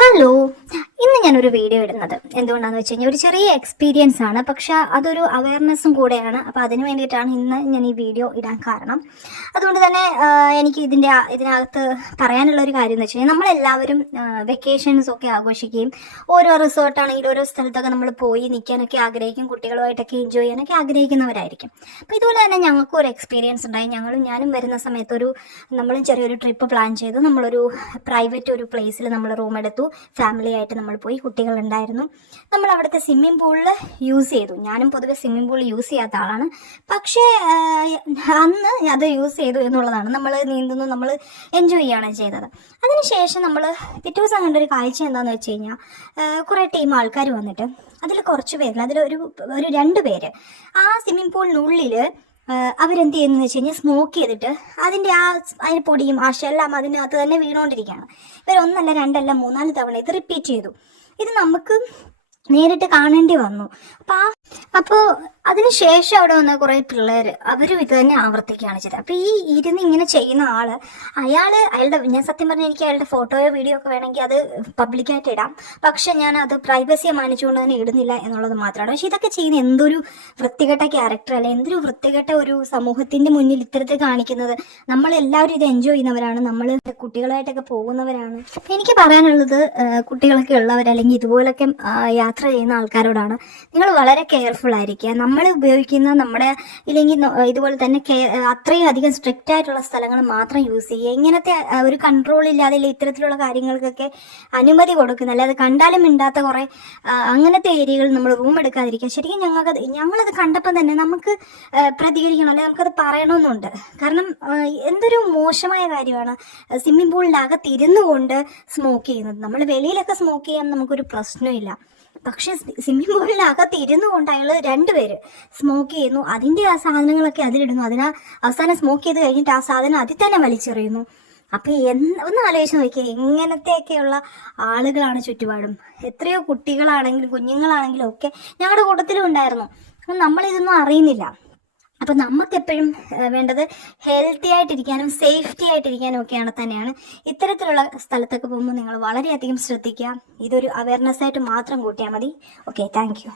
Hello, ഇന്ന് ഞാനൊരു video ഇടുന്നത് എന്തുകൊണ്ടാണെന്ന് വെച്ച് കഴിഞ്ഞാൽ ഒരു ചെറിയ എക്സ്പീരിയൻസ് ആണ്, പക്ഷെ അതൊരു അവയർനെസ്സും കൂടെയാണ്. അപ്പോൾ അതിന് വേണ്ടിയിട്ടാണ് ഇന്ന് ഞാൻ ഈ വീഡിയോ ഇടാൻ കാരണം. അതുകൊണ്ട് തന്നെ എനിക്ക് ഇതിനകത്ത് പറയാനുള്ള ഒരു കാര്യം എന്ന് വെച്ച് കഴിഞ്ഞാൽ നമ്മളെല്ലാവരും വെക്കേഷൻസ് ഒക്കെ ആഘോഷിക്കുകയും ഓരോ റിസോർട്ടാണെങ്കിലും ഓരോ സ്ഥലത്തൊക്കെ നമ്മൾ പോയി നിൽക്കാനൊക്കെ ആഗ്രഹിക്കും, കുട്ടികളുമായിട്ടൊക്കെ എൻജോയ് ചെയ്യാനൊക്കെ ആഗ്രഹിക്കുന്നവരായിരിക്കും. അപ്പോൾ ഇതുപോലെ തന്നെ ഞങ്ങൾക്കും ഒരു എക്സ്പീരിയൻസ് ഉണ്ടായി. ഞാനും വരുന്ന സമയത്ത് നമ്മളും ചെറിയൊരു ട്രിപ്പ് പ്ലാൻ ചെയ്തു. നമ്മളൊരു പ്രൈവറ്റ് ഒരു പ്ലേസിൽ നമ്മൾ റൂം എടുത്തു. ഫാമിലി ആയിട്ട് നമ്മൾ പോയി, കുട്ടികളുണ്ടായിരുന്നു. നമ്മൾ അവിടുത്തെ സ്വിമ്മിംഗ് പൂളിൽ യൂസ് ചെയ്തു. ഞാനും പൊതുവെ സ്വിമ്മിംഗ് പൂൾ യൂസ് ചെയ്യാത്ത ആളാണ്, പക്ഷേ അന്ന് അത് യൂസ് ചെയ്തു എന്നുള്ളതാണ്. നമ്മൾ നീന്തുന്നു, നമ്മൾ എൻജോയ് ചെയ്യുകയാണ് ചെയ്തത്. അതിനുശേഷം നമ്മൾ പിറ്റേ ദിവസം കണ്ടൊരു കാഴ്ച എന്താണെന്ന് വെച്ച് കഴിഞ്ഞാൽ കുറേ ടീം ആൾക്കാർ വന്നിട്ട് അതിൽ കുറച്ച് പേരിൽ ഒരു 2 പേര് ആ സ്വിമ്മിംഗ് പൂളിനുള്ളിൽ അവരെന്ത് ചെയ്യുന്നതെന്ന് വെച്ച് കഴിഞ്ഞാൽ സ്മോക്ക് ചെയ്തിട്ട് അതിന് പൊടിയും ആശയെല്ലാം അതിനകത്ത് തന്നെ വീണുകൊണ്ടിരിക്കുകയാണ്. ഇവർ 1 അല്ല 2 അല്ല 3 തവണ ഇത് റിപ്പീറ്റ് ചെയ്തു. ഇത് നമുക്ക് നേരിട്ട് കാണേണ്ടി വന്നു. അപ്പോൾ അതിനുശേഷം അവിടെ വന്ന കുറേ പിള്ളേർ അവരും ഇത് തന്നെ ആവർത്തിക്കുകയാണ് ചെയ്തത്. അപ്പോൾ ഈ ഇരുന്ന് ഇങ്ങനെ ചെയ്യുന്ന അയാളുടെ ഞാൻ സത്യം പറഞ്ഞാൽ എനിക്ക് അയാളുടെ ഫോട്ടോയോ വീഡിയോ ഒക്കെ വേണമെങ്കിൽ അത് പബ്ലിക്കായിട്ട് ഇടാം, പക്ഷെ ഞാൻ അത് പ്രൈവസിയെ മാനിച്ചുകൊണ്ട് തന്നെ ഇടുന്നില്ല എന്നുള്ളത് മാത്രമാണ്. പക്ഷെ ഇതൊക്കെ ചെയ്യുന്ന എന്തൊരു വൃത്തികെട്ട ക്യാരക്ടർ, അല്ലെ എന്തൊരു വൃത്തികെട്ട ഒരു സമൂഹത്തിന്റെ മുന്നിൽ ഇത്തരത്തിൽ കാണിക്കുന്നത്. നമ്മളെല്ലാവരും ഇത് എൻജോയ് ചെയ്യുന്നവരാണ്, നമ്മൾ കുട്ടികളായിട്ടൊക്കെ പോകുന്നവരാണ്. എനിക്ക് പറയാനുള്ളത് കുട്ടികളൊക്കെ ഉള്ളവർ അല്ലെങ്കിൽ ഇതുപോലൊക്കെ യാത്ര ചെയ്യുന്ന ആൾക്കാരോടാണ്, നിങ്ങൾ വളരെ കെയർഫുൾ ആയിരിക്കുക. നമ്മൾ ഉപയോഗിക്കുന്ന ഇല്ലെങ്കിൽ ഇതുപോലെ തന്നെ അത്രയും അധികം സ്ട്രിക്റ്റ് ആയിട്ടുള്ള സ്ഥലങ്ങൾ മാത്രം യൂസ് ചെയ്യുക. ഇങ്ങനത്തെ ഒരു കൺട്രോൾ ഇല്ലാതെ ഇത്തരത്തിലുള്ള കാര്യങ്ങൾക്കൊക്കെ അനുമതി കൊടുക്കുന്ന, അല്ലാതെ കണ്ടാലും മിണ്ടാത്ത കുറേ അങ്ങനത്തെ ഏരിയകളിൽ നമ്മൾ റൂം എടുക്കാതിരിക്കുക. ശരിക്കും ഞങ്ങളത് കണ്ടപ്പോൾ തന്നെ നമുക്ക് പ്രതികരിക്കണം, അല്ലെങ്കിൽ നമുക്കത് പറയണമെന്നുണ്ട്. കാരണം എന്തൊരു മോശമായ കാര്യമാണ് സ്വിമ്മിംഗ് പൂളിൻ്റെ അകത്ത് ഇരുന്നു കൊണ്ട് സ്മോക്ക് ചെയ്യുന്നത്. നമ്മൾ വെളിയിലൊക്കെ സ്മോക്ക് ചെയ്യാൻ നമുക്കൊരു പ്രശ്നമില്ല, പക്ഷെ സ്വിമ്മിംഗ് പൂളിൻ്റെ അകത്ത് ഇരുന്നു കൊണ്ട് അയാൾ 2 പേര് സ്മോക്ക് ചെയ്യുന്നു. അതിൻ്റെ ആ സാധനങ്ങളൊക്കെ അതിലിടുന്നു. അവസാനം സ്മോക്ക് ചെയ്ത് കഴിഞ്ഞിട്ട് ആ സാധനം അതിൽ തന്നെ വലിച്ചെറിയുന്നു. അപ്പം ഒന്ന് ആലോചിച്ച് നോക്കിയാൽ എങ്ങനത്തെയൊക്കെയുള്ള ആളുകളാണ് ചുറ്റുപാടും. എത്രയോ കുഞ്ഞുങ്ങളാണെങ്കിലും ഒക്കെ ഞങ്ങളുടെ കൂട്ടത്തിലും ഉണ്ടായിരുന്നു. അപ്പം നമ്മളിതൊന്നും അറിയുന്നില്ല. അപ്പം നമുക്കെപ്പോഴും വേണ്ടത് ഹെൽത്തി ആയിട്ടിരിക്കാനും സേഫ്റ്റി ആയിട്ടിരിക്കാനും ഒക്കെയാണ് തന്നെയാണ്. ഇത്തരത്തിലുള്ള സ്ഥലത്തൊക്കെ പോകുമ്പോൾ നിങ്ങൾ വളരെയധികം ശ്രദ്ധിക്കുക. ഇതൊരു അവയർനെസ് ആയിട്ട് മാത്രം കൂട്ടിയാൽ മതി. Okay, thank you.